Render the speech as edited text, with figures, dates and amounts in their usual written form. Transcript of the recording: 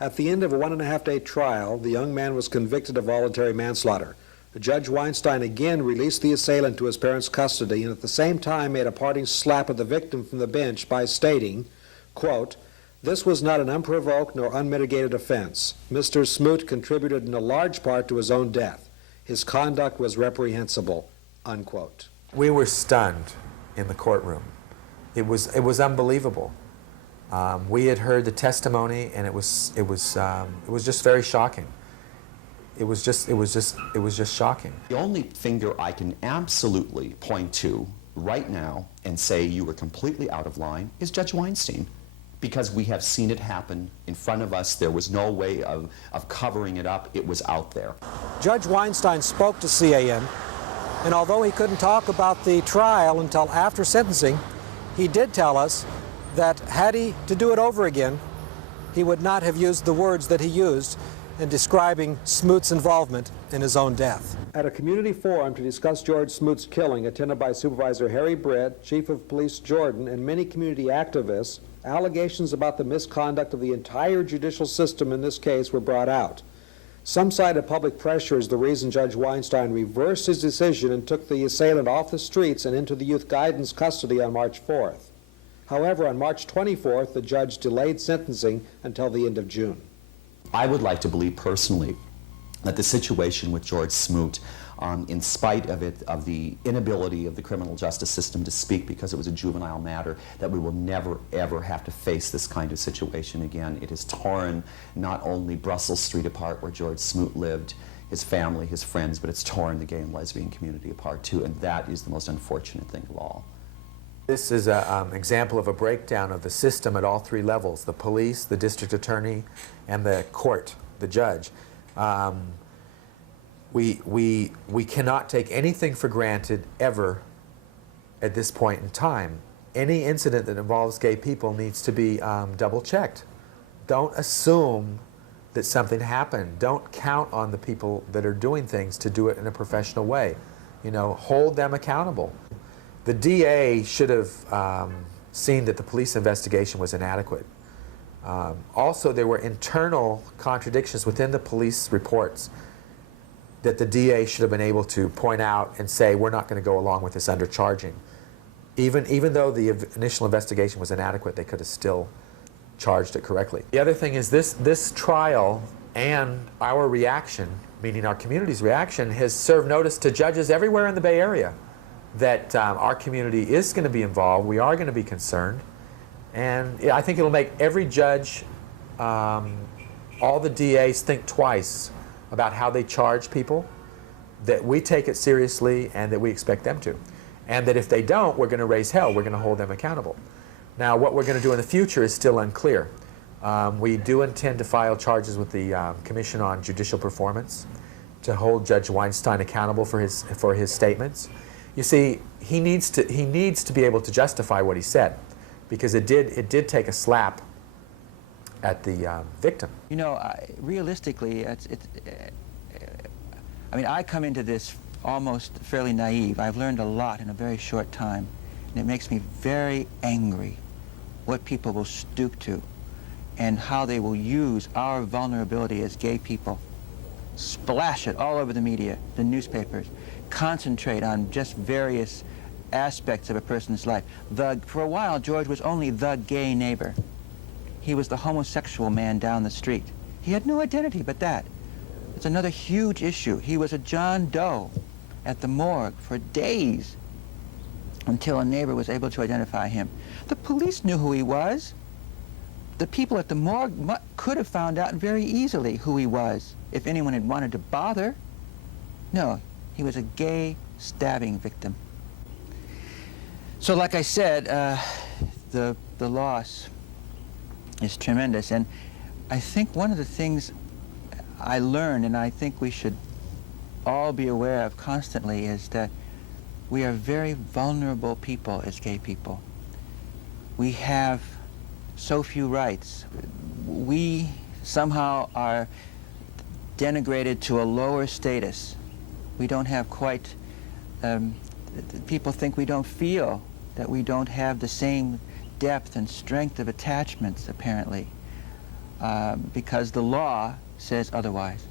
At the end of a 1.5-day trial, the young man was convicted of voluntary manslaughter. Judge Weinstein again released the assailant to his parents' custody and at the same time made a parting slap at the victim from the bench by stating, quote, "This was not an unprovoked nor unmitigated offense. Mr. Smoot contributed in a large part to his own death. His conduct was reprehensible," unquote. We were stunned in the courtroom. It was unbelievable. We had heard the testimony, and it was just very shocking. It was just shocking. The only finger I can absolutely point to right now and say you were completely out of line is Judge Weinstein, because we have seen it happen in front of us. There was no way of covering it up. It was out there. Judge Weinstein spoke to C.A.N., and although he couldn't talk about the trial until after sentencing, he did tell us that had he to do it over again, he would not have used the words that he used in describing Smoot's involvement in his own death. At a community forum to discuss George Smoot's killing, attended by Supervisor Harry Britt, Chief of Police Jordan, and many community activists, allegations about the misconduct of the entire judicial system in this case were brought out. Some cited public pressure as the reason Judge Weinstein reversed his decision and took the assailant off the streets and into the youth guidance custody on March 4th. However, on March 24th, the judge delayed sentencing until the end of June. I would like to believe personally that the situation with George Smoot, in spite of the inability of the criminal justice system to speak because it was a juvenile matter, that we will never, ever have to face this kind of situation again. It has torn not only Brussels Street apart, where George Smoot lived, his family, his friends, but it's torn the gay and lesbian community apart too, and that is the most unfortunate thing of all. This is an example of a breakdown of the system at all three levels: the police, the district attorney, and the court, the judge. We cannot take anything for granted ever at this point in time. Any incident that involves gay people needs to be double-checked. Don't assume that something happened. Don't count on the people that are doing things to do it in a professional way. You know, hold them accountable. The DA should have seen that the police investigation was inadequate. Also, there were internal contradictions within the police reports that the DA should have been able to point out and say, we're not going to go along with this undercharging. Even though the initial investigation was inadequate, they could have still charged it correctly. The other thing is this trial and our reaction, meaning our community's reaction, has served notice to judges everywhere in the Bay Area that our community is going to be involved, we are going to be concerned, and I think it'll make every judge, all the DAs think twice about how they charge people, that we take it seriously and that we expect them to. And that if they don't, we're going to raise hell, we're going to hold them accountable. Now, what we're going to do in the future is still unclear. We do intend to file charges with the Commission on Judicial Performance to hold Judge Weinstein accountable for his statements. You see, he needs to be able to justify what he said, because it did take a slap at the victim. You know, realistically, I mean, I come into this almost fairly naive. I've learned a lot in a very short time, and it makes me very angry what people will stoop to and how they will use our vulnerability as gay people, splash it all over the media, the newspapers, concentrate on just various aspects of a person's life. For a while, George was only the gay neighbor. He was the homosexual man down the street. He had no identity but that. It's another huge issue. He was a John Doe at the morgue for days until a neighbor was able to identify him. The police knew who he was. The people at the morgue could have found out very easily who he was if anyone had wanted to bother. No, he was a gay stabbing victim. So like I said, the loss is tremendous, and I think one of the things I learned, and I think we should all be aware of constantly, is that we are very vulnerable people as gay people. We have so few rights. We somehow are denigrated to a lower status. We don't have quite, people think we don't feel, that we don't have the same depth and strength of attachments, apparently. because the law says otherwise.